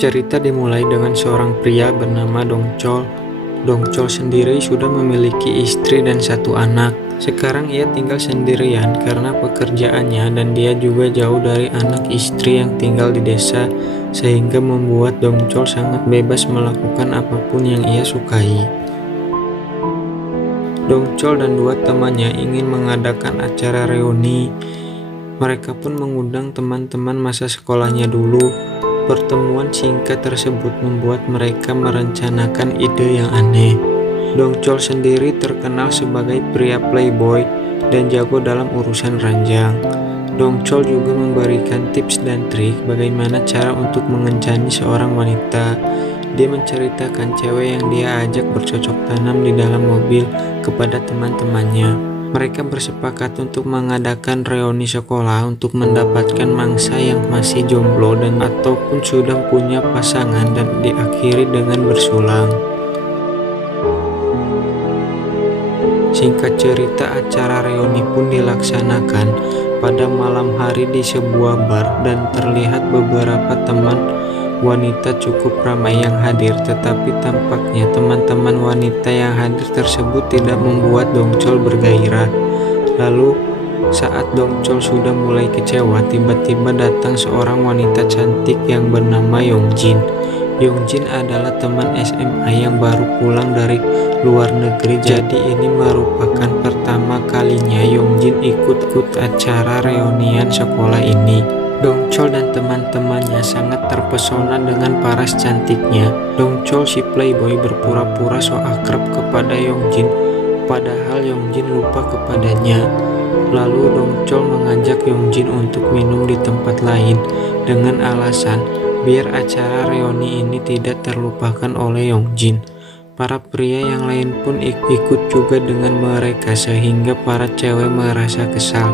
Cerita dimulai dengan seorang pria bernama Dongchol. Dongchol sendiri sudah memiliki istri dan satu anak. Sekarang ia tinggal sendirian karena pekerjaannya dan dia juga jauh dari anak istri yang tinggal di desa, sehingga membuat Dongchol sangat bebas melakukan apapun yang ia sukai. Dongchol dan dua temannya ingin mengadakan acara reuni. Mereka pun mengundang teman-teman masa sekolahnya dulu. Pertemuan singkat tersebut membuat mereka merencanakan ide yang aneh. Dongchol sendiri terkenal sebagai pria playboy dan jago dalam urusan ranjang. Dongchol juga memberikan tips dan trik bagaimana cara untuk mengencani seorang wanita. Dia menceritakan cewek yang dia ajak bercocok tanam di dalam mobil kepada teman-temannya. Mereka bersepakat untuk mengadakan reuni sekolah untuk mendapatkan mangsa yang masih jomblo dan ataupun sudah punya pasangan dan diakhiri dengan bersulang. Singkat cerita, acara reuni pun dilaksanakan pada malam hari di sebuah bar dan terlihat beberapa teman wanita cukup ramai yang hadir, tetapi tampaknya teman-teman wanita yang hadir tersebut tidak membuat Dongchol bergairah. Lalu saat Dongchol sudah mulai kecewa, tiba-tiba datang seorang wanita cantik yang bernama Yongjin. Yongjin adalah teman SMA yang baru pulang dari luar negeri, jadi ini merupakan pertama kalinya Yongjin ikut acara reunian sekolah ini. Dongchol dan teman-temannya sangat terpesona dengan paras cantiknya. Dongchol si playboy berpura-pura so akrab kepada Yongjin, padahal Yongjin lupa kepadanya. Lalu Dongchol mengajak Yongjin untuk minum di tempat lain dengan alasan biar acara reuni ini tidak terlupakan oleh Yongjin. Para pria yang lain pun ikut juga dengan mereka sehingga para cewek merasa kesal.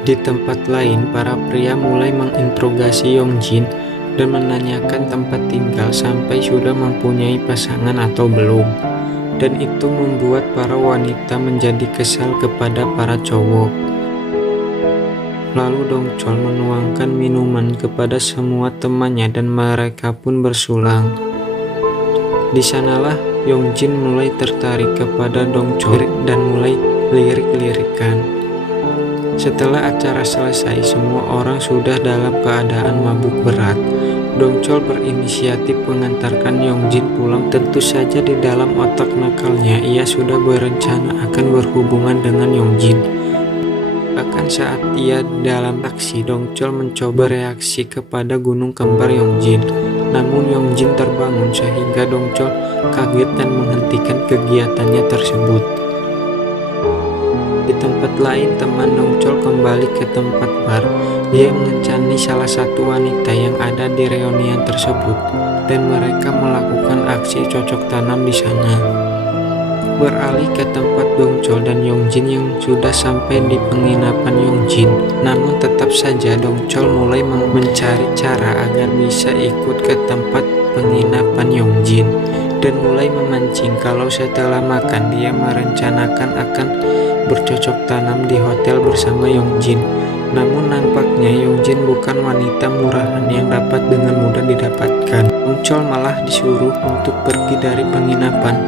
Di tempat lain, para pria mulai menginterogasi Yongjin dan menanyakan tempat tinggal sampai sudah mempunyai pasangan atau belum. Dan itu membuat para wanita menjadi kesal kepada para cowok. Lalu Dongchol menuangkan minuman kepada semua temannya dan mereka pun bersulang. Di sanalah Yongjin mulai tertarik kepada Dongchol dan mulai lirik-lirikan. Setelah acara selesai, semua orang sudah dalam keadaan mabuk berat. Dongchol berinisiatif mengantarkan Yongjin pulang. Tentu saja di dalam otak nakalnya ia sudah berencana akan berhubungan dengan Yongjin. Bahkan saat ia dalam taksi, Dongchol mencoba reaksi kepada gunung kembar Yongjin. Namun Yongjin terbangun sehingga Dongchol kaget dan menghentikan kegiatannya tersebut. Di tempat lain, teman Dongchol kembali ke tempat bar. Dia mengencani salah satu wanita yang ada di reunian tersebut dan mereka melakukan aksi cocok tanam di sana. Beralih ke tempat Dongchol dan Yongjin yang sudah sampai di penginapan Yongjin. Namun tetap saja Dongchol mulai mencari cara agar bisa ikut ke tempat penginapan Yongjin dan mulai memancing kalau setelah makan dia merencanakan akan bercocok tanam di hotel bersama Yongjin. Namun nampaknya Yongjin bukan wanita murahan yang dapat dengan mudah didapatkan. Dongchol malah disuruh untuk pergi dari penginapan,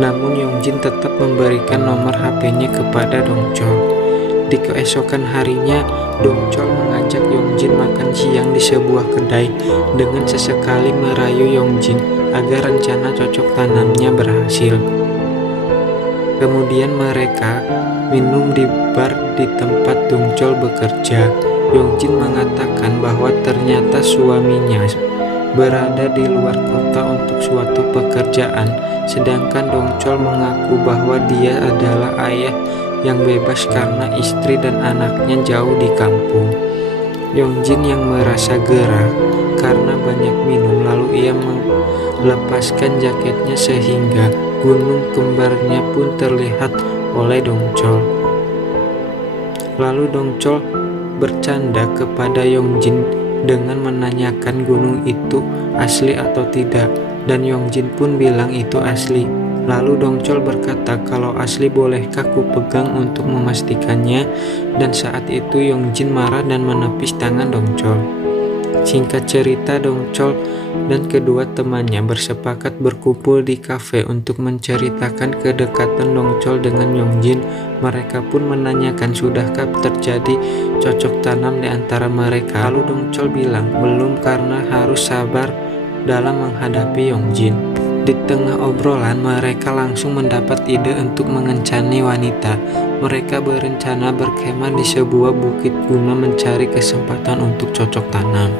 namun Yongjin tetap memberikan nomor HP-nya kepada Dongchol. Di keesokan harinya, Dongchol mengajak Yongjin makan siang di sebuah kedai dengan sesekali merayu Yongjin agar rencana cocok tanamnya berhasil. Kemudian mereka minum di bar di tempat Dongchol bekerja. Yongjin mengatakan bahwa ternyata suaminya berada di luar kota untuk suatu pekerjaan, sedangkan Dongchol mengaku bahwa dia adalah ayah yang bebas karena istri dan anaknya jauh di kampung. Yongjin yang merasa gerah karena banyak minum, lalu ia melepaskan jaketnya sehingga gunung kembarnya pun terlihat oleh Dongchol. Lalu Dongchol bercanda kepada Yongjin dengan menanyakan gunung itu asli atau tidak, dan Yongjin pun bilang itu asli. Lalu Dongchol berkata, kalau asli bolehkah ku pegang untuk memastikannya, dan saat itu Yongjin marah dan menepis tangan Dongchol. Singkat cerita, Dongchol dan kedua temannya bersepakat berkumpul di kafe untuk menceritakan kedekatan Dongchol dengan Yongjin. Mereka pun menanyakan sudahkah terjadi cocok tanam di antara mereka. Lalu Dongchol bilang belum karena harus sabar dalam menghadapi Yongjin. Di tengah obrolan, mereka langsung mendapat ide untuk mengencani wanita. Mereka berencana berkemah di sebuah bukit guna mencari kesempatan untuk cocok tanam.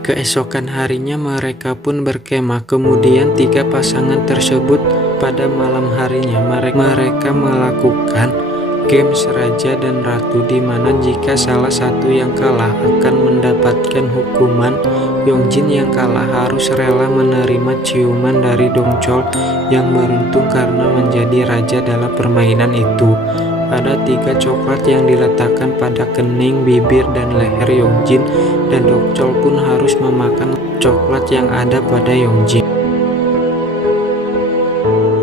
Keesokan harinya mereka pun berkemah. Kemudian tiga pasangan tersebut pada malam harinya mereka melakukan games Raja dan Ratu, di mana jika salah satu yang kalah akan mendapatkan hukuman. Yongjin yang kalah harus rela menerima ciuman dari Dongchol yang beruntung karena menjadi raja dalam permainan itu. Ada 3 coklat yang diletakkan pada kening, bibir, dan leher Yongjin, dan Dongchol pun harus memakan coklat yang ada pada Yongjin.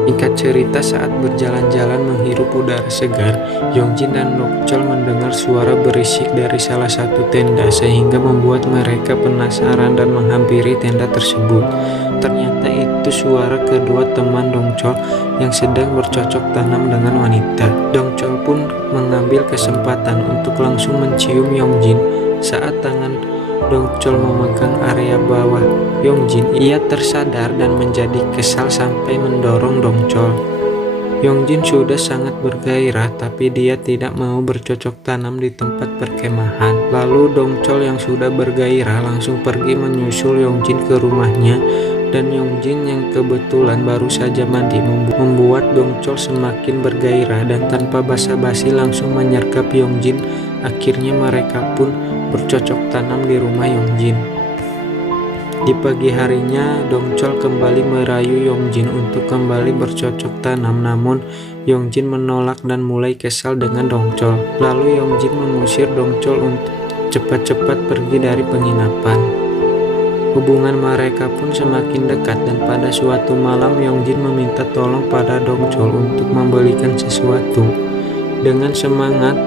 Singkat cerita, saat berjalan-jalan menghirup udara segar, Yongjin dan Dongchol mendengar suara berisik dari salah satu tenda sehingga membuat mereka penasaran dan menghampiri tenda tersebut. Ternyata itu suara kedua teman Dongchol yang sedang bercocok tanam dengan wanita. Dongchol pun mengambil kesempatan untuk langsung mencium Yongjin. Saat tangan Dongchol memegang area bawah Yongjin, ia tersadar dan menjadi kesal sampai mendorong Dongchol. Yongjin sudah sangat bergairah, tapi dia tidak mau bercocok tanam di tempat perkemahan. Lalu Dongchol yang sudah bergairah langsung pergi menyusul Yongjin ke rumahnya, dan Yongjin yang kebetulan baru saja mandi membuat Dongchol semakin bergairah dan tanpa basa-basi langsung menyergap Yongjin. Akhirnya mereka pun bercocok tanam di rumah Yongjin. Di pagi harinya, Dongchol kembali merayu Yongjin untuk kembali bercocok tanam, namun Yongjin menolak dan mulai kesal dengan Dongchol. Lalu Yongjin mengusir Dongchol untuk cepat-cepat pergi dari penginapan. Hubungan mereka pun semakin dekat, dan pada suatu malam Yongjin meminta tolong pada Dongchol untuk membelikan sesuatu. Dengan semangat,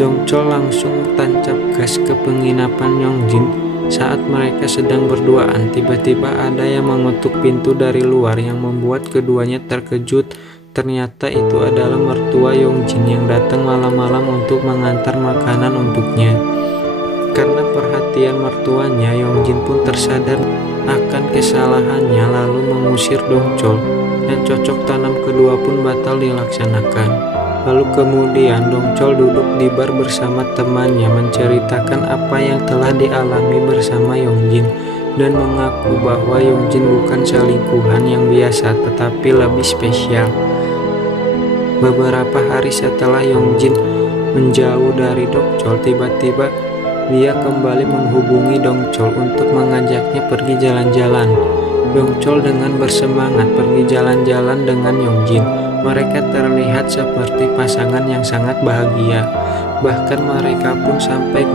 Dongchol langsung tancap gas ke penginapan Yongjin. Saat mereka sedang berduaan, tiba-tiba ada yang mengetuk pintu dari luar yang membuat keduanya terkejut. Ternyata itu adalah mertua Yongjin yang datang malam-malam untuk mengantar makanan untuknya. Karena perhatian mertuanya, Yongjin pun tersadar akan kesalahannya lalu mengusir Dongchol, dan cocok tanam kedua pun batal dilaksanakan. Lalu kemudian Dongchol duduk di bar bersama temannya menceritakan apa yang telah dialami bersama Yongjin dan mengaku bahwa Yongjin bukan selingkuhan yang biasa tetapi lebih spesial. Beberapa hari setelah Yongjin menjauh dari Dongchol, tiba-tiba dia kembali menghubungi Dongchol untuk mengajaknya pergi jalan-jalan. Dongchol dengan bersemangat pergi jalan-jalan dengan Yongjin. Mereka terlihat seperti pasangan yang sangat bahagia. Bahkan mereka pun sampai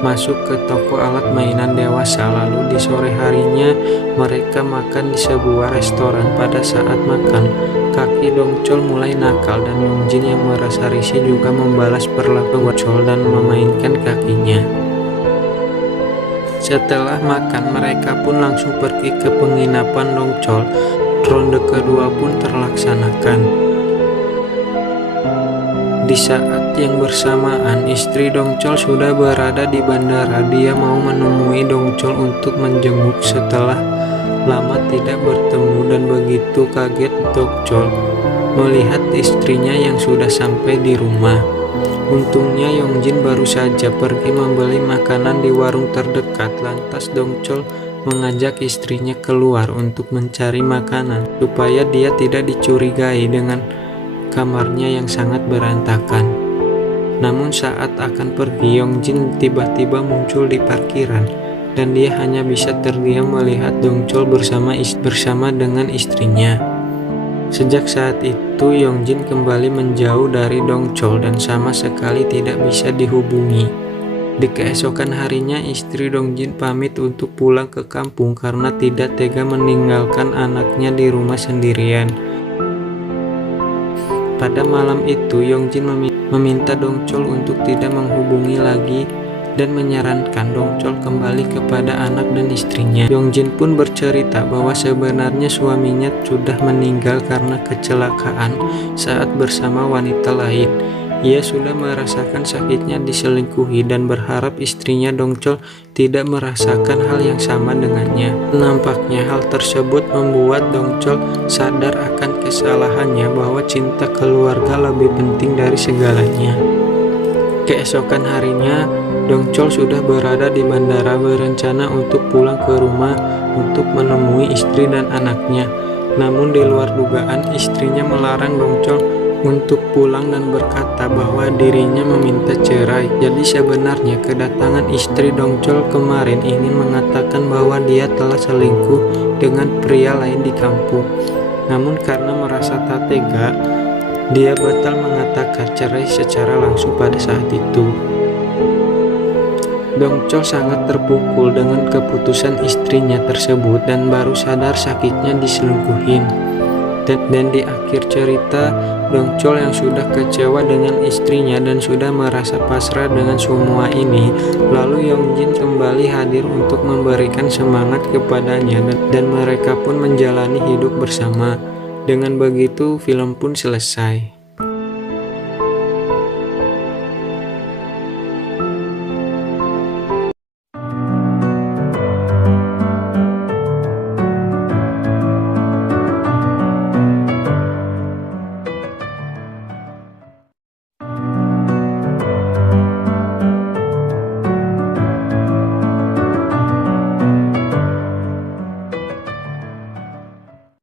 masuk ke toko alat mainan dewasa. Lalu di sore harinya mereka makan di sebuah restoran. Pada saat makan, kaki Dongchol mulai nakal dan Yongjin yang merasa risih juga membalas perlakuan Dongchol dan memainkan kakinya. Setelah makan, mereka pun langsung pergi ke penginapan Dongchol. Ronde kedua pun terlaksanakan. Di saat yang bersamaan, istri Dongchol sudah berada di bandara. Dia mau menemui Dongchol untuk menjenguk setelah lama tidak bertemu, dan begitu kaget Dongchol melihat istrinya yang sudah sampai di rumah. Untungnya Yongjin baru saja pergi membeli makanan di warung terdekat. Lantas Dongchol mengajak istrinya keluar untuk mencari makanan supaya dia tidak dicurigai dengan kamarnya yang sangat berantakan. Namun saat akan pergi, Yongjin tiba-tiba muncul di parkiran dan dia hanya bisa terdiam melihat Dongchol bersama dengan istrinya. Sejak saat itu Yongjin kembali menjauh dari Dongchol dan sama sekali tidak bisa dihubungi. Di keesokan harinya, istri Yongjin pamit untuk pulang ke kampung karena tidak tega meninggalkan anaknya di rumah sendirian. Pada malam itu, Yongjin meminta Dongchol untuk tidak menghubungi lagi dan menyarankan Dongchol kembali kepada anak dan istrinya. Yongjin pun bercerita bahwa sebenarnya suaminya sudah meninggal karena kecelakaan saat bersama wanita lain. Ia sudah merasakan sakitnya diselingkuhi dan berharap istrinya Dongchol tidak merasakan hal yang sama dengannya. Nampaknya hal tersebut membuat Dongchol sadar akan kesalahannya bahwa cinta keluarga lebih penting dari segalanya. Keesokan harinya, Dongchol sudah berada di bandara berencana untuk pulang ke rumah untuk menemui istri dan anaknya. Namun di luar dugaan, istrinya melarang Dongchol untuk pulang dan berkata bahwa dirinya meminta cerai. Jadi sebenarnya kedatangan istri Dongchol kemarin ingin mengatakan bahwa dia telah selingkuh dengan pria lain di kampung. Namun karena merasa tak tega, dia batal mengatakan cerai secara langsung pada saat itu. Dongchol sangat terpukul dengan keputusan istrinya tersebut dan baru sadar sakitnya diselingkuhin. Dan di akhir cerita, Dongchol yang sudah kecewa dengan istrinya dan sudah merasa pasrah dengan semua ini, lalu Yongjin kembali hadir untuk memberikan semangat kepadanya dan mereka pun menjalani hidup bersama. Dengan begitu, film pun selesai.